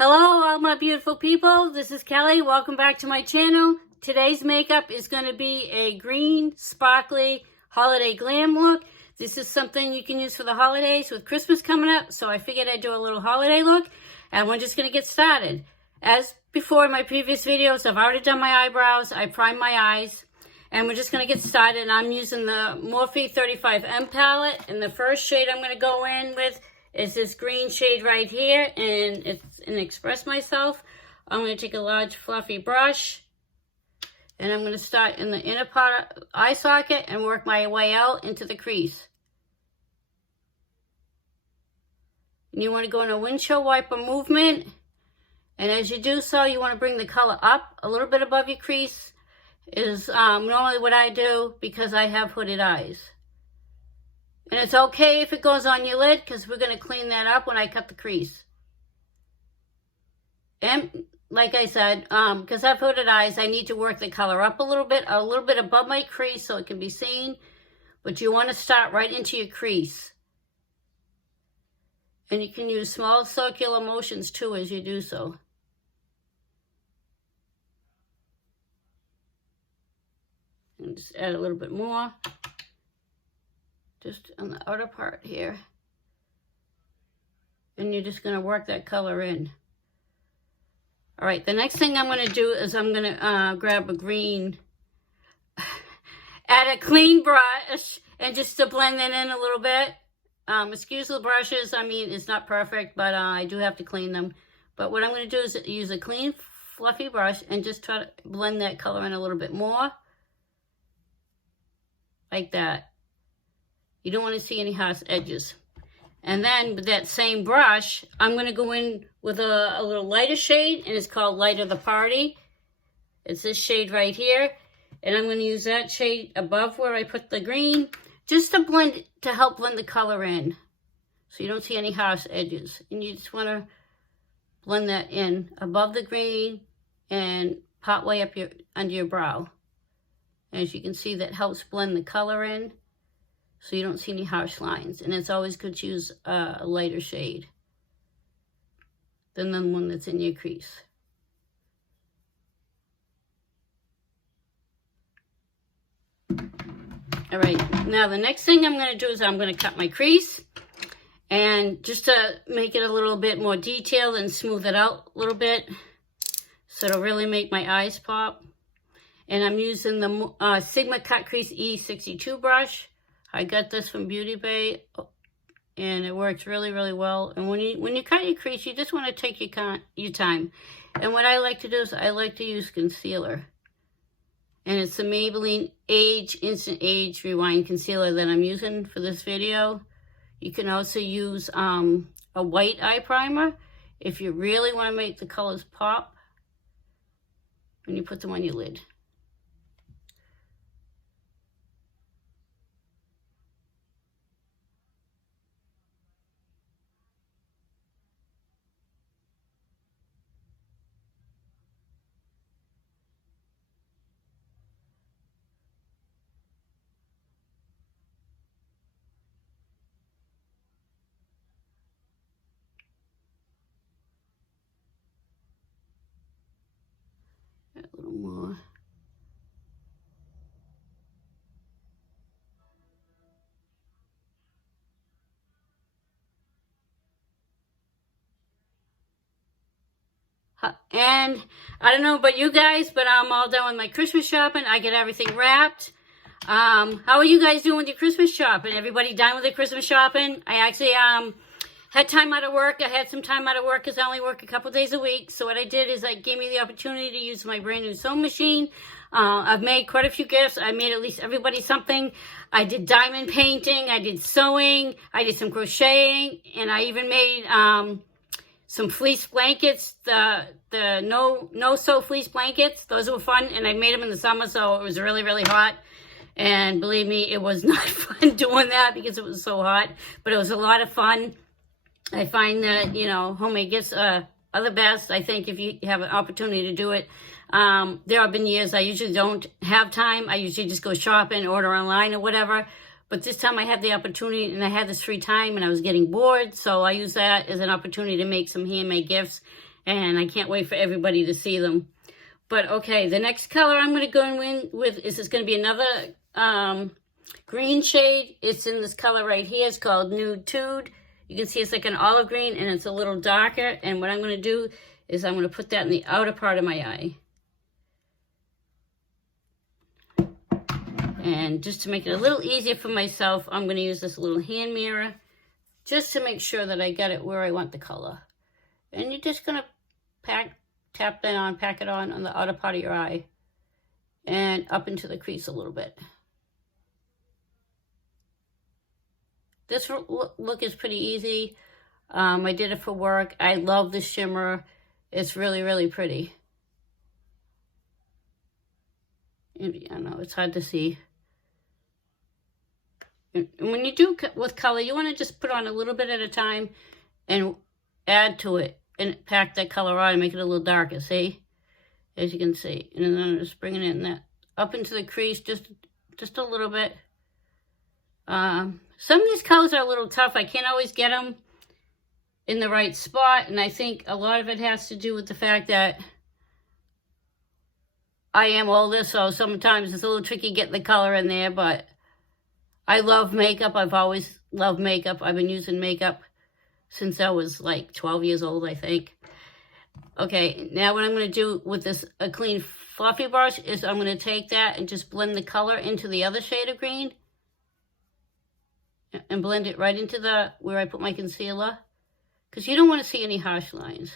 Hello, all my beautiful people. This is Kelly. Welcome back to my channel. Today's makeup is going to be a green, sparkly, holiday glam look. This is something you can use for the holidays with Christmas coming up, so I figured I'd do a little holiday look, and we're just going to get started. As before in my previous videos, I've already done my eyebrows, I primed my eyes, and we're just going to get started. I'm using the Morphe 35M palette, and the first shade I'm going to go in with is this green shade right here, and it's in Express Myself. I'm going to take a large fluffy brush, and I'm going to start in the inner part of eye socket and work my way out into the crease. And you want to go in a windshield wiper movement, and as you do so, you want to bring the color up a little bit above your crease. Is normally what I do because I have hooded eyes. And it's okay if it goes on your lid because we're going to clean that up when I cut the crease. And like I said, because I've hooded eyes, I need to work the color up a little bit above my crease so it can be seen. But you want to start right into your crease. And you can use small circular motions too as you do so. And just add a little bit more. Just on the outer part here. And you're just going to work that color in. All right, the next thing I'm going to do is I'm going to grab a green, add a clean brush, and just to blend it in a little bit. Excuse the brushes, I mean, it's not perfect, but I do have to clean them. But what I'm going to do is use a clean, fluffy brush and just try to blend that color in a little bit more. Like that. You don't want to see any harsh edges. And then with that same brush, I'm going to go in with a little lighter shade, and it's called Light of the Party. It's this shade right here. And I'm going to use that shade above where I put the green, just to blend, to help blend the color in. So you don't see any harsh edges. And you just want to blend that in above the green and part way up under your brow. As you can see, that helps blend the color in. So you don't see any harsh lines. And it's always good to use a lighter shade than the one that's in your crease. All right, now the next thing I'm going to do is I'm going to cut my crease. And just to make it a little bit more detailed and smooth it out a little bit, so it'll really make my eyes pop. And I'm using the Sigma Cut Crease E62 brush. I got this from Beauty Bay, and it works really, really well. And when you cut your crease, you just want to take your time. And what I like to do is I like to use concealer. And it's the Maybelline Instant Age Rewind concealer that I'm using for this video. You can also use a white eye primer if you really want to make the colors pop when you put them on your lid. A little more. And I don't know about you guys, but I'm all done with my Christmas shopping. I get everything wrapped. How are you guys doing with your Christmas shopping? Everybody done with their Christmas shopping? I actually had time out of work. I had some time out of work because I only work a couple days a week. So what I did is I gave me the opportunity to use my brand new sewing machine. I've made quite a few gifts. I made at least everybody something. I did diamond painting. I did sewing. I did some crocheting. And I even made some fleece blankets. The no-sew fleece blankets. Those were fun. And I made them in the summer, so it was really, really hot. And believe me, it was not fun doing that because it was so hot. But it was a lot of fun. I find that, you know, homemade gifts are the best. I think if you have an opportunity to do it. There have been years I usually don't have time. I usually just go shopping, order online or whatever. But this time I had the opportunity and I had this free time and I was getting bored. So I used that as an opportunity to make some handmade gifts. and I can't wait for everybody to see them. But okay, the next color I'm going to go in with is going to be another green shade. It's in this color right here. It's called Nude Tude. You can see it's like an olive green, and it's a little darker. And what I'm going to do is I'm going to put that in the outer part of my eye. And just to make it a little easier for myself, I'm going to use this little hand mirror just to make sure that I get it where I want the color. And you're just going to tap that on, pack it on the outer part of your eye and up into the crease a little bit. This look is pretty easy. I did it for work. I love the shimmer. It's really, really pretty. I know it's hard to see. And when you do with color, you want to just put on a little bit at a time and add to it and pack that color on and make it a little darker, see? As you can see. And then I'm just bringing it in that up into the crease just a little bit. Some of these colors are a little tough. I can't always get them in the right spot, and I think a lot of it has to do with the fact that I am older, so sometimes it's a little tricky getting the color in there, but I love makeup. I've always loved makeup. I've been using makeup since I was like 12 years old, I think. Okay, now what I'm going to do with this a clean fluffy brush is I'm going to take that and just blend the color into the other shade of green. And blend it right into where I put my concealer. Because you don't want to see any harsh lines.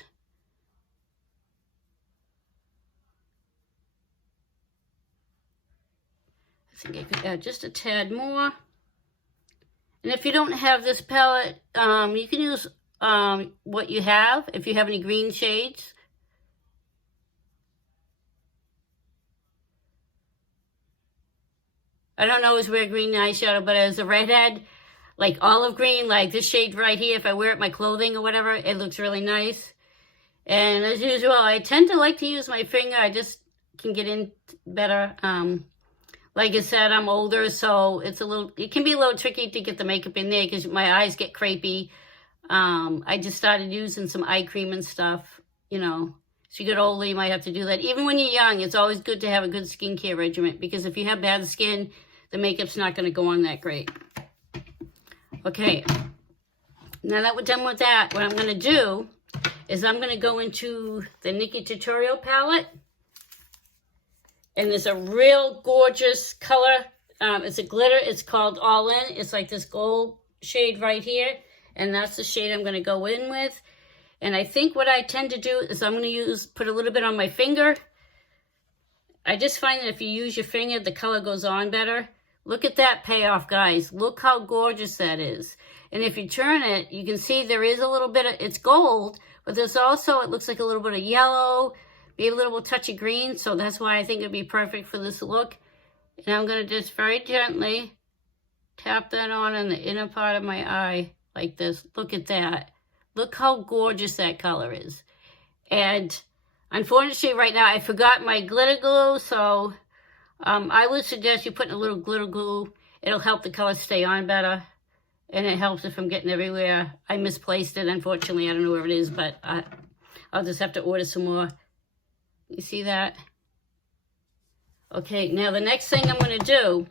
I think I could add just a tad more. And if you don't have this palette, you can use what you have. If you have any green shades. I don't always wear green eyeshadow, but as a redhead, like olive green, like this shade right here, if I wear it my clothing or whatever, it looks really nice. And as usual, I tend to like to use my finger. I just can get in better. Like I said, I'm older, so it can be a little tricky to get the makeup in there because my eyes get crepey. I just started using some eye cream and stuff, you know. As you get older, you might have to do that. Even when you're young, it's always good to have a good skincare regimen because if you have bad skin, the makeup's not going to go on that great. Okay, now that we're done with that, what I'm going to do is I'm going to go into the NikkieTutorial palette. And there's a real gorgeous color. It's a glitter. It's called All In. It's like this gold shade right here. And that's the shade I'm going to go in with. And I think what I tend to do is I'm going to put a little bit on my finger. I just find that if you use your finger, the color goes on better. Look at that payoff, guys. Look how gorgeous that is. And if you turn it, you can see there is a little bit of, it's gold, but there's also, it looks like a little bit of yellow, maybe a little touch of green. So that's why I think it'd be perfect for this look. And I'm going to just very gently tap that on in the inner part of my eye like this. Look at that. Look how gorgeous that color is. And unfortunately right now I forgot my glitter glue, so I would suggest you put a little glitter glue. It'll help the color stay on better. And it helps it from getting everywhere. I misplaced it, unfortunately. I don't know where it is, but I'll just have to order some more. You see that? Okay, now the next thing I'm going to do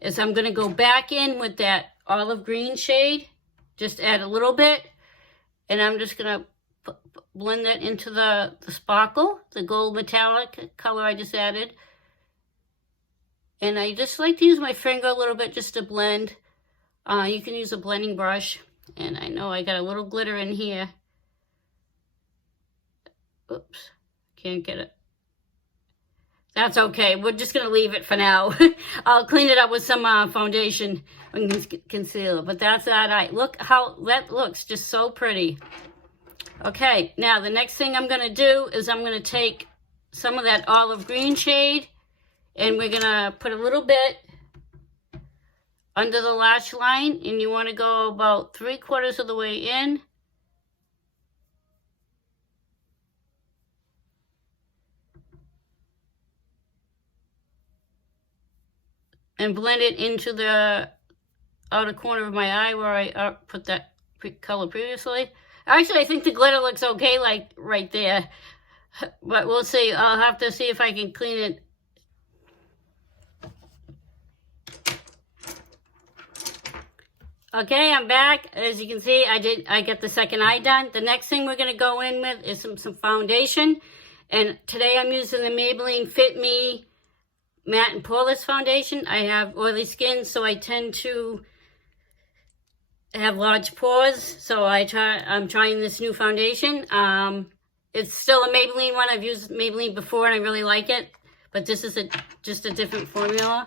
is I'm going to go back in with that olive green shade. Just add a little bit. And I'm just going to blend that into the sparkle, the gold metallic color I just added. And I just like to use my finger a little bit just to blend. You can use a blending brush. And I know I got a little glitter in here. Oops, can't get it. That's okay. We're just going to leave it for now. I'll clean it up with some foundation and concealer. But that's that. Look how that looks. Just so pretty. Okay, now the next thing I'm going to do is I'm going to take some of that olive green shade. And we're going to put a little bit under the lash line. And you want to go about 3/4 of the way in. And blend it into the outer corner of my eye where I put that color previously. Actually, I think the glitter looks okay, like, right there. But we'll see. I'll have to see if I can clean it. Okay, I'm back. As you can see, I got the second eye done. The next thing we're going to go in with is some foundation. And today I'm using the Maybelline Fit Me Matte and Poreless Foundation. I have oily skin, so I tend to have large pores. So I'm trying this new foundation. It's still a Maybelline one. I've used Maybelline before and I really like it. But this is just a different formula.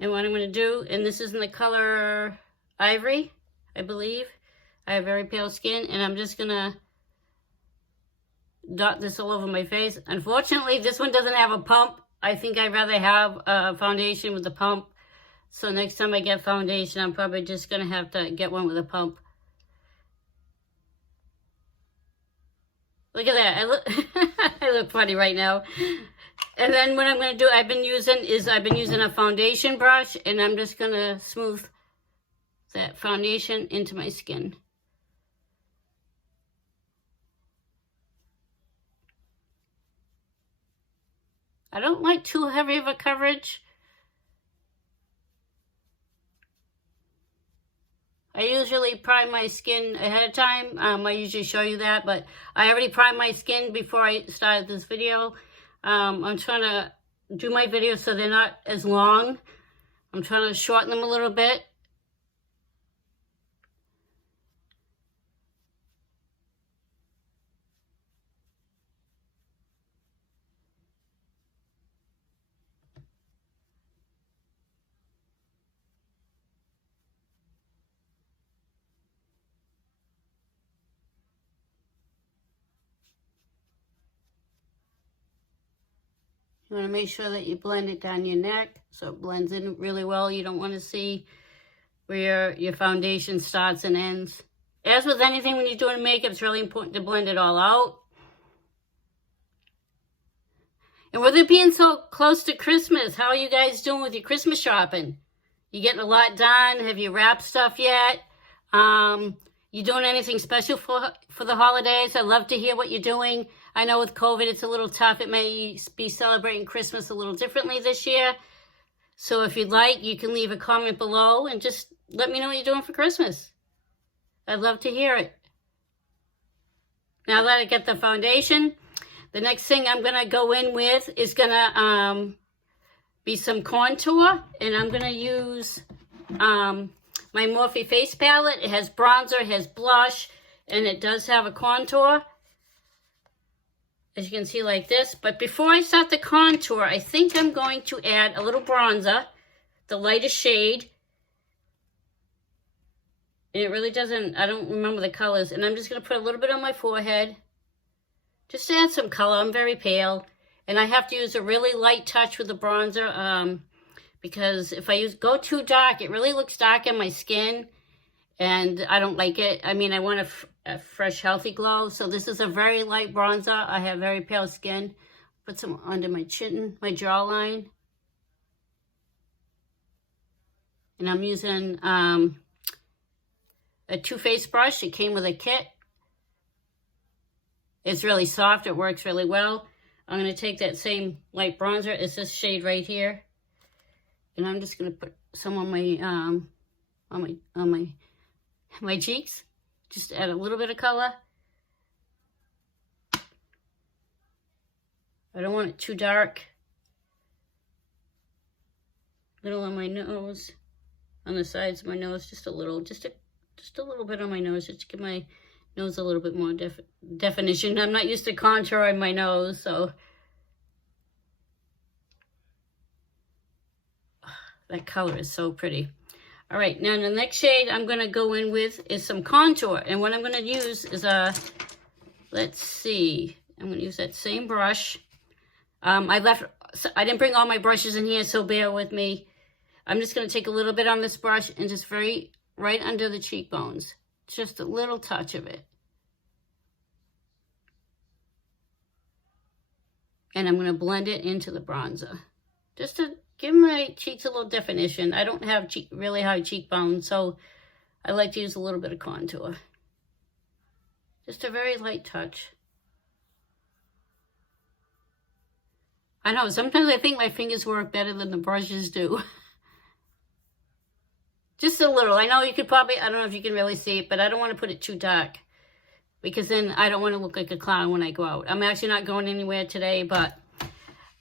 And what I'm going to do, and this is in the color Ivory, I believe. I have very pale skin, and I'm just gonna dot this all over my face. Unfortunately, this one doesn't have a pump. I think I'd rather have a foundation with a pump. So next time I get foundation, I'm probably just gonna have to get one with a pump. Look at that, I look funny right now. And then what I'm gonna do, I've been using a foundation brush, and I'm just gonna smooth that foundation into my skin. I don't like too heavy of a coverage. I usually prime my skin ahead of time. I usually show you that, but I already primed my skin before I started this video. I'm trying to do my videos so they're not as long. I'm trying to shorten them a little bit. You want to make sure that you blend it down your neck so it blends in really well. You don't want to see where your foundation starts and ends. As with anything when you're doing makeup, it's really important to blend it all out. And with it being so close to Christmas, how are you guys doing with your Christmas shopping? You getting a lot done? Have you wrapped stuff yet? You doing anything special for the holidays? I'd love to hear what you're doing. I know with COVID, it's a little tough. It may be celebrating Christmas a little differently this year. So if you'd like, you can leave a comment below and just let me know what you're doing for Christmas. I'd love to hear it. Now that I get the foundation, the next thing I'm going to go in with is going to be some contour. And I'm going to use my Morphe face palette. It has bronzer, it has blush, and it does have a contour. As you can see, like this. But before I start the contour, I think I'm going to add a little bronzer, the lightest shade. And it really doesn't, I don't remember the colors. And I'm just going to put a little bit on my forehead. Just to add some color. I'm very pale. And I have to use a really light touch with the bronzer. Because if I go too dark, it really looks dark on my skin. And I don't like it. I mean, I want a fresh, healthy glow. So this is a very light bronzer. I have very pale skin. Put some under my chin, my jawline. And I'm using a Too Faced brush. It came with a kit. It's really soft. It works really well. I'm going to take that same light bronzer. It's this shade right here. And I'm just going to put some on my cheeks. Just add a little bit of color. I don't want it too dark. Little on my nose, on the sides of my nose, just a little bit on my nose, just to give my nose a little bit more definition. I'm not used to contouring my nose, so that color is so pretty. All right, now the next shade I'm going to go in with is some contour. And what I'm going to use is let's see, I'm going to use that same brush. I didn't bring all my brushes in here, so bear with me. I'm just going to take a little bit on this brush and just right under the cheekbones. Just a little touch of it. And I'm going to blend it into the bronzer. Just to give my cheeks a little definition. I don't have really high cheekbones, so I like to use a little bit of contour. Just a very light touch. I know, sometimes I think my fingers work better than the brushes do. Just a little. I know you could probably, I don't know if you can really see it, but I don't want to put it too dark, because then I don't want to look like a clown when I go out. I'm actually not going anywhere today, but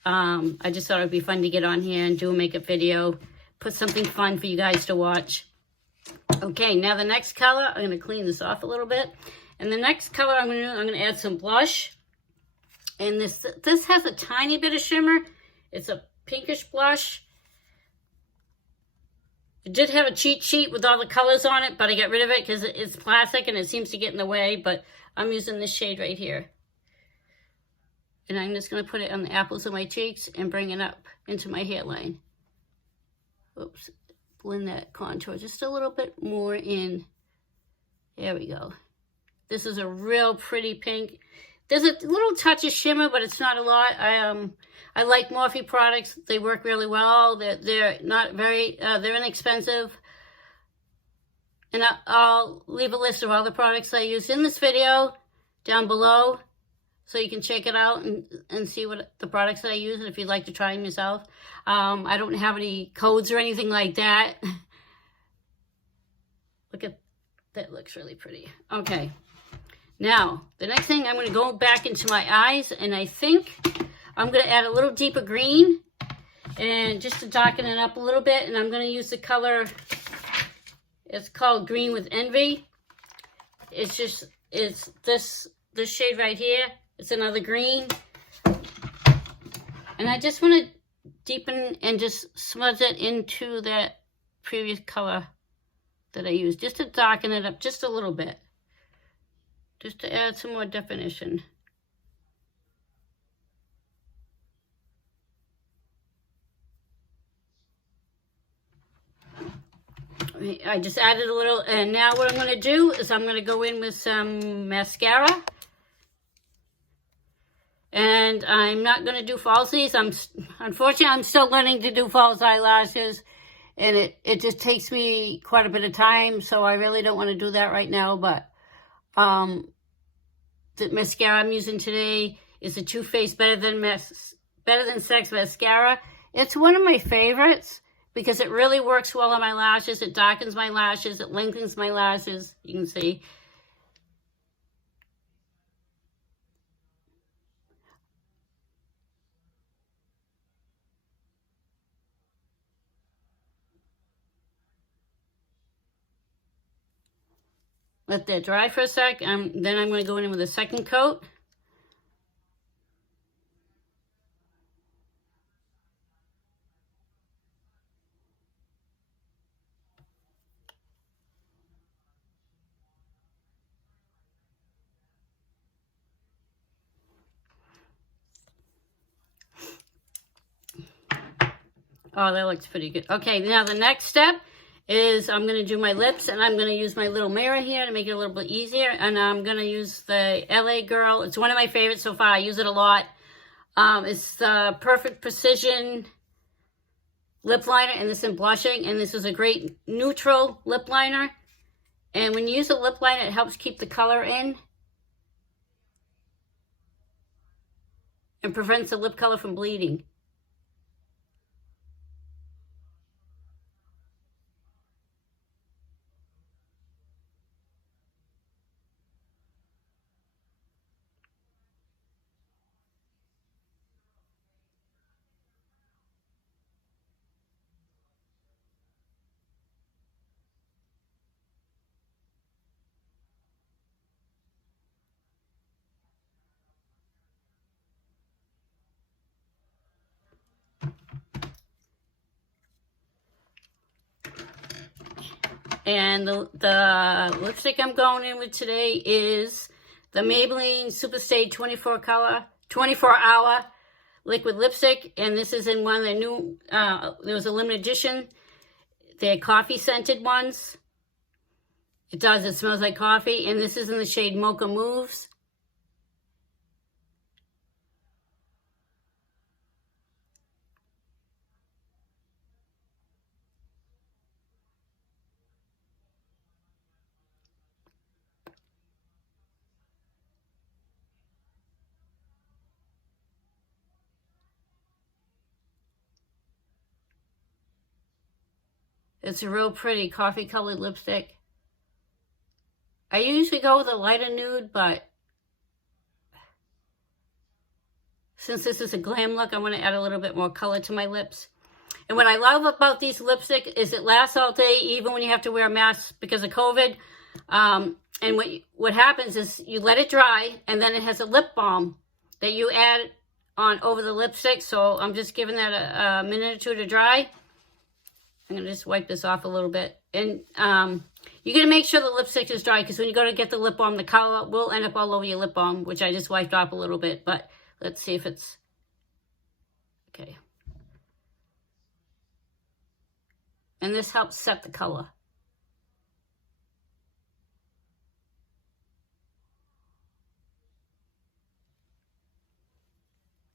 I just thought it would be fun to get on here and do a makeup video. Put something fun for you guys to watch. Okay, now the next color, I'm going to clean this off a little bit. And the next color I'm going to add some blush. And this has a tiny bit of shimmer. It's a pinkish blush. It did have a cheat sheet with all the colors on it, but I got rid of it because it's plastic and it seems to get in the way. But I'm using this shade right here. And I'm just going to put it on the apples of my cheeks and bring it up into my hairline. Oops. Blend that contour just a little bit more in. There we go. This is a real pretty pink. There's a little touch of shimmer, but it's not a lot. I like Morphe products. They work really well. They're not very, they're inexpensive. And I'll leave a list of all the products I use in this video down below, so you can check it out and see what the products that I use, if you'd like to try them yourself. I don't have any codes or anything like that. Look at that, looks really pretty. Okay. Now, the next thing, I'm going to go back into my eyes, and I think I'm going to add a little deeper green, and just to darken it up a little bit, and I'm going to use the color, it's called Green with Envy. It's this shade right here. It's another green. And I just want to deepen and just smudge it into that previous color that I used, just to darken it up just a little bit. Just to add some more definition. I just added a little, and now what I'm going to do is I'm going to go in with some mascara. And I'm not going to do falsies. Unfortunately, I'm still learning to do false eyelashes. And it just takes me quite a bit of time, so I really don't want to do that right now, but the mascara I'm using today is a Too Faced Better Than Sex mascara. It's one of my favorites because it really works well on my lashes. It darkens my lashes. It lengthens my lashes. You can see. Let that dry for a sec. Then I'm going to go in with a second coat. Oh, that looks pretty good. Okay, now the next step is I'm going to do my lips, and I'm going to use my little mirror here to make it a little bit easier. And I'm going to use the LA Girl. It's one of my favorites so far. I use it a lot. It's the Perfect Precision lip liner, and this is in Blushing. And this is a great neutral lip liner. And when you use a lip liner, it helps keep the color in and prevents the lip color from bleeding. And the lipstick I'm going in with today is the Maybelline SuperStay 24-hour liquid lipstick. And this is in one of the new, there was a limited edition. They're coffee scented ones. It smells like coffee. And this is in the shade Mocha Moves. It's a real pretty coffee colored lipstick. I usually go with a lighter nude, but since this is a glam look, I want to add a little bit more color to my lips. And what I love about these lipstick is it lasts all day, even when you have to wear a mask because of COVID. And what happens is you let it dry, and then it has a lip balm that you add on over the lipstick. So I'm just giving that a minute or two to dry. I'm going to just wipe this off a little bit. And you're going to make sure the lipstick is dry, because when you go to get the lip balm, the color will end up all over your lip balm, which I just wiped off a little bit. But let's see if it's okay. And this helps set the color.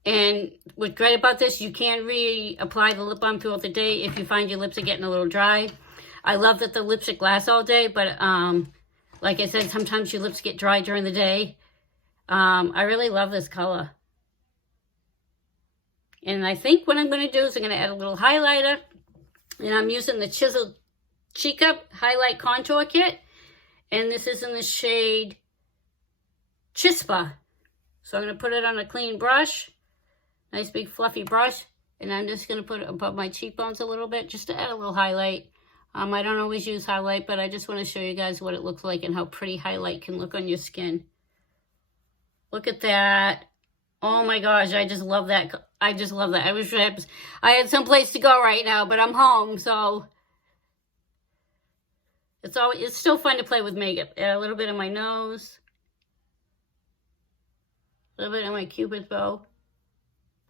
And what's great about this, you can reapply the lip balm throughout the day if you find your lips are getting a little dry. I love that the lipstick lasts all day, but like I said, sometimes your lips get dry during the day. I really love this color. And I think what I'm going to do is I'm going to add a little highlighter. And I'm using the Chiseled Cheek Up Highlight Contour Kit. And this is in the shade Chispa. So I'm going to put it on a clean brush. Nice big fluffy brush. And I'm just going to put it above my cheekbones a little bit, just to add a little highlight. I don't always use highlight, but I just want to show you guys what it looks like and how pretty highlight can look on your skin. Look at that. Oh my gosh, I just love that. I just love that. I wish I had some place to go right now, but I'm home, so it's still fun to play with makeup. Add a little bit on my nose. A little bit on my Cupid's bow.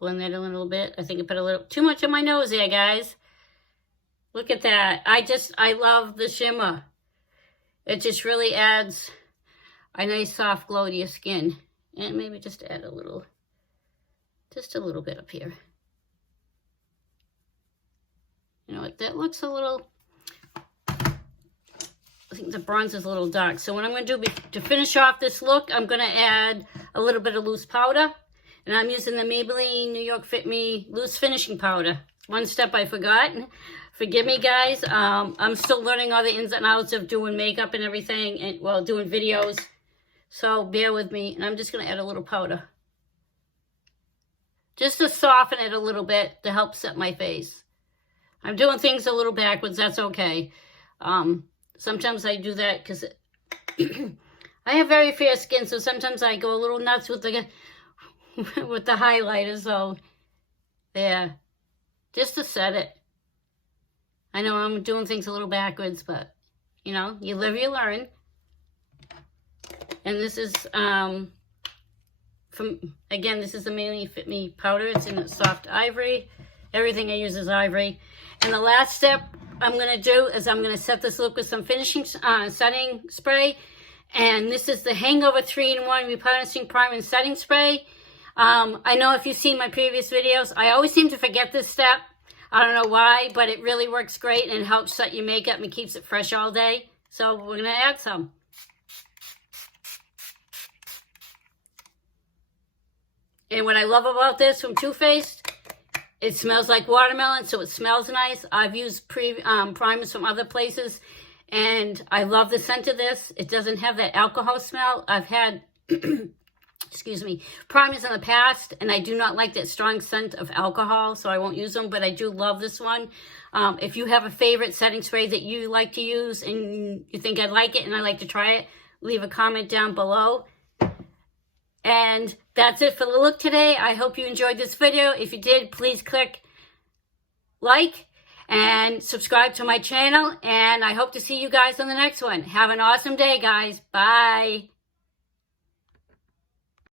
Blend that a little bit. I think I put a little too much on my nose there, guys. Look at that. I love the shimmer. It just really adds a nice soft glow to your skin. And maybe just add just a little bit up here. You know what, that looks a little, I think the bronze is a little dark. So what I'm going to do to finish off this look, I'm going to add a little bit of loose powder. And I'm using the Maybelline New York Fit Me Loose Finishing Powder. One step I forgot. Forgive me, guys. I'm still learning all the ins and outs of doing makeup and everything, and well, doing videos. So bear with me. And I'm just going to add a little powder. Just to soften it a little bit to help set my face. I'm doing things a little backwards. That's okay. Sometimes I do that because I have very fair skin, so sometimes I go a little nuts with the with the highlighter. So yeah, just to set it. I know I'm doing things a little backwards, but you know, you live, you learn. And this is again, this is the Maybelline Fit Me powder. It's in a soft ivory. Everything I use is ivory. And the last step I'm going to do is I'm going to set this look with some finishing setting spray. And this is the Hangover 3-in-1 Replenishing Primer and Setting Spray. I know if you've seen my previous videos, I always seem to forget this step. I don't know why, but it really works great and it helps set your makeup and keeps it fresh all day. So we're going to add some. And what I love about this from Too Faced, it smells like watermelon, so it smells nice. I've used primers from other places, and I love the scent of this. It doesn't have that alcohol smell. I've had, excuse me, primers in the past, and I do not like that strong scent of alcohol, so I won't use them, but I do love this one. If you have a favorite setting spray that you like to use and you think I'd like it and I'd like to try it, leave a comment down below. And that's it for the look today. I hope you enjoyed this video. If you did, please click like and subscribe to my channel. And I hope to see you guys on the next one. Have an awesome day, guys. Bye.